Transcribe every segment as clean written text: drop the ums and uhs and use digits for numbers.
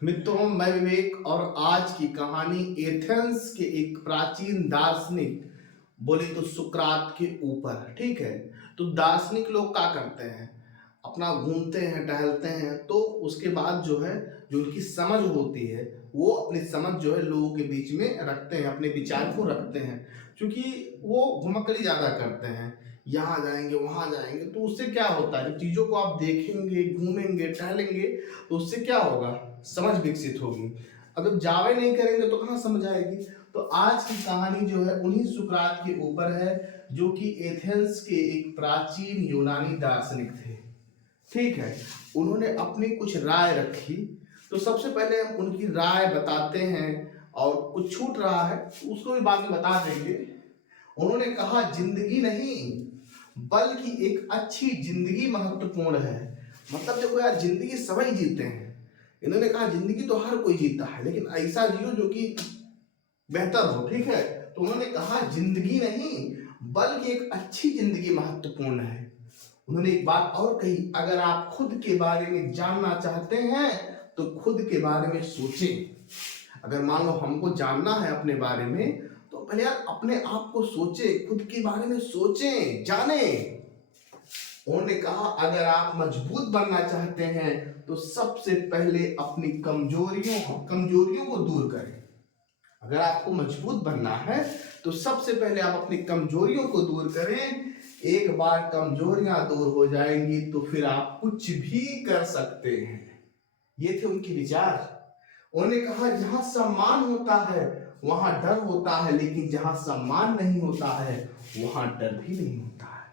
मित्रों, मैं विवेक और आज की कहानी एथेंस के एक प्राचीन दार्शनिक बोले तो सुकरात के ऊपर। ठीक है। तो दार्शनिक लोग क्या करते हैं, अपना घूमते हैं टहलते हैं, तो उसके बाद जो है जो उनकी समझ होती है वो अपनी समझ जो है लोगों के बीच में रखते हैं, अपने विचार को रखते हैं। क्योंकि वो घुमक्कड़ी ज़्यादा करते हैं, यहाँ जाएंगे वहाँ जाएंगे, तो उससे क्या होता है, जब चीज़ों को आप देखेंगे घूमेंगे टहलेंगे तो उससे क्या होगा, समझ विकसित होगी। अगर जावे नहीं करेंगे तो कहाँ समझ आएगी। तो आज की कहानी जो है उन्हीं सुकरात के ऊपर है, जो कि एथेंस के एक प्राचीन यूनानी दार्शनिक थे। ठीक है। उन्होंने अपनी कुछ राय रखी, तो सबसे पहले हम उनकी राय बताते हैं, और कुछ छूट रहा है तो उसको भी बाद में बता देंगे। उन्होंने कहा जिंदगी नहीं बल्कि एक अच्छी जिंदगी महत्वपूर्ण है। मतलब देखो यार, जिंदगी सभी जीते हैं। इन्होंने कहा जिंदगी तो हर कोई जीता है, लेकिन ऐसा जियो जो कि बेहतर हो। ठीक है। तो उन्होंने कहा जिंदगी नहीं बल्कि एक अच्छी जिंदगी महत्वपूर्ण है। उन्होंने एक बात और कही, अगर आप खुद के बारे में जानना चाहते हैं तो खुद के बारे में सोचें। अगर मान लो हमको जानना है अपने बारे में, तो पहले यार अपने आप को सोचें, खुद के बारे में सोचें, जाने। उन्होंने कहा अगर आप मजबूत बनना चाहते हैं तो सबसे पहले अपनी कमजोरियों को दूर करें। अगर आपको मजबूत बनना है तो सबसे पहले आप अपनी कमजोरियों को दूर करें। एक बार कमजोरियां दूर हो जाएंगी तो फिर आप कुछ भी कर सकते हैं। ये थे उनके विचार। उन्होंने कहा जहां सम्मान होता है वहां डर होता है, लेकिन जहां सम्मान नहीं होता है वहां डर भी नहीं होता है।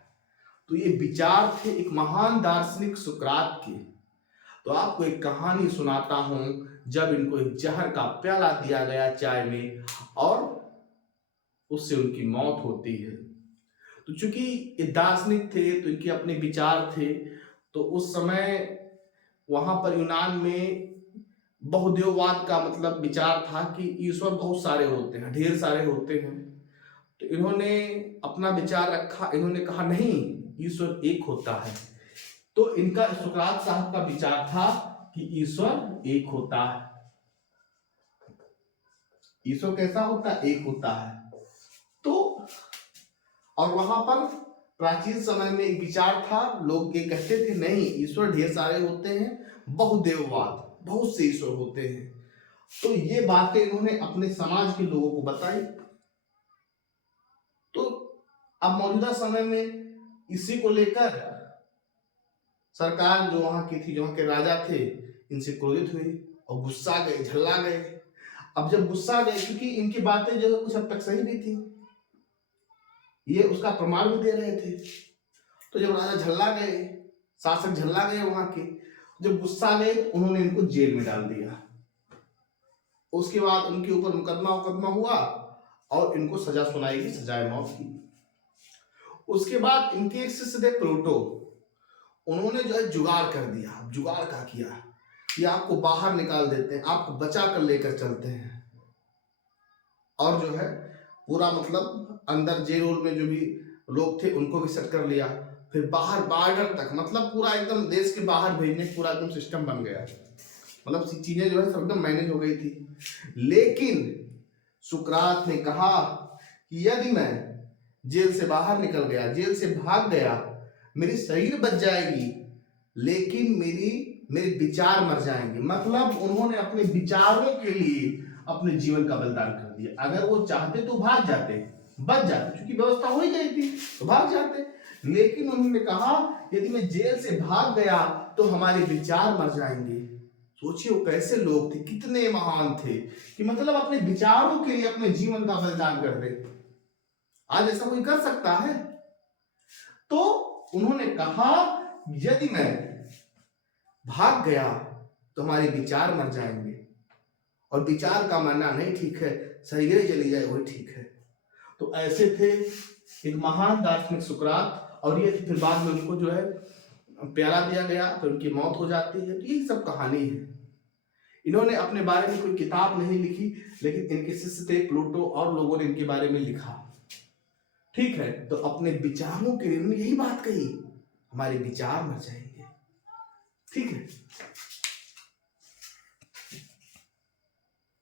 तो ये विचार थे एक महान दार्शनिक सुकरात के। तो आपको एक कहानी सुनाता हूं, जब इनको एक जहर का प्याला दिया गया चाय में और उससे उनकी मौत होती है। तो चूंकि ये दार्शनिक थे तो इनके अपने विचार थे, तो उस समय वहां पर यूनान में बहुदेववाद का मतलब विचार था कि ईश्वर बहुत सारे होते हैं, ढेर सारे होते हैं। तो इन्होंने अपना विचार रखा, इन्होंने कहा नहीं, ईश्वर एक होता है। तो इनका सुकरात साहब का विचार था कि ईश्वर एक होता है। ईश्वर कैसा होता है, एक होता है। तो और वहां पर प्राचीन समय में एक विचार था, लोग ये कहते थे नहीं, ईश्वर ढेर सारे होते हैं, बहुदेववाद, बहुत से ईश्वर होते हैं। तो ये बातें इन्होंने अपने समाज के लोगों को बताई। तो अब मौजूदा समय में इसी को लेकर सरकार जो वहां की थी, जो वहां के राजा थे, इनसे क्रोधित हुई और गुस्सा गए, झल्ला गए। अब जब गुस्सा गए, क्योंकि इनकी बातें जो है कुछ हद तक सही भी थी, ये उसका प्रमाण भी दे रहे थे। तो जब राजा झल्ला गए, शासक झल्ला गए वहां के, जब गुस्सा गए तो उन्होंने इनको जेल में डाल दिया। उसके बाद उनके ऊपर मुकदमा हुआ और इनको सजा सुनाई गई, सजाए मौत की। उसके बाद इनके एक शिष्य थे प्लूटो, उन्होंने जो है जुगाड़ कर दिया। जुगाड़ क्या किया कि आपको बाहर निकाल देते हैं, आपको बचा कर लेकर चलते हैं, और जो है पूरा मतलब अंदर जेल में जो भी लोग थे उनको भी सेट कर लिया। फिर बाहर बॉर्डर तक, मतलब पूरा एकदम देश के बाहर भेजने पूरा एकदम सिस्टम बन गया। मतलब चीजें जो है सब एकदम मैनेज हो गई थी। लेकिन सुकरात ने कहा कि यदि मैं जेल से बाहर निकल गया, जेल से भाग गया, मेरी शरीर बच जाएगी, लेकिन मेरे विचार मर जाएंगे। मतलब उन्होंने अपने विचारों के लिए अपने जीवन का बलिदान कर दिया। अगर वो चाहते तो भाग जाते, बच जाते, क्योंकि व्यवस्था हो ही गई थी तो भाग जाते। लेकिन उन्होंने कहा यदि मैं जेल से भाग गया तो हमारे विचार मर जाएंगे। सोचिए वो कैसे लोग थे, कितने महान थे कि मतलब अपने विचारों के लिए अपने जीवन का बलिदान कर दे। आज ऐसा कोई कर सकता है? तो उन्होंने कहा यदि मैं भाग गया तो हमारे विचार मर जाएंगे, और विचार का मरना नहीं ठीक है, सही चली जाए वही ठीक है। तो ऐसे थे एक महान दार्शनिक सुकरात। और ये फिर बाद में उनको जो है प्याला दिया गया, फिर उनकी मौत हो जाती है। तो यही सब कहानी है। इन्होंने अपने बारे में कोई किताब नहीं लिखी, लेकिन इनके शिष्य थे प्लूटो और लोगों ने इनके बारे में लिखा। ठीक है। तो अपने विचारों के लिए यही बात कही, हमारे विचार मर जाएंगे। ठीक है।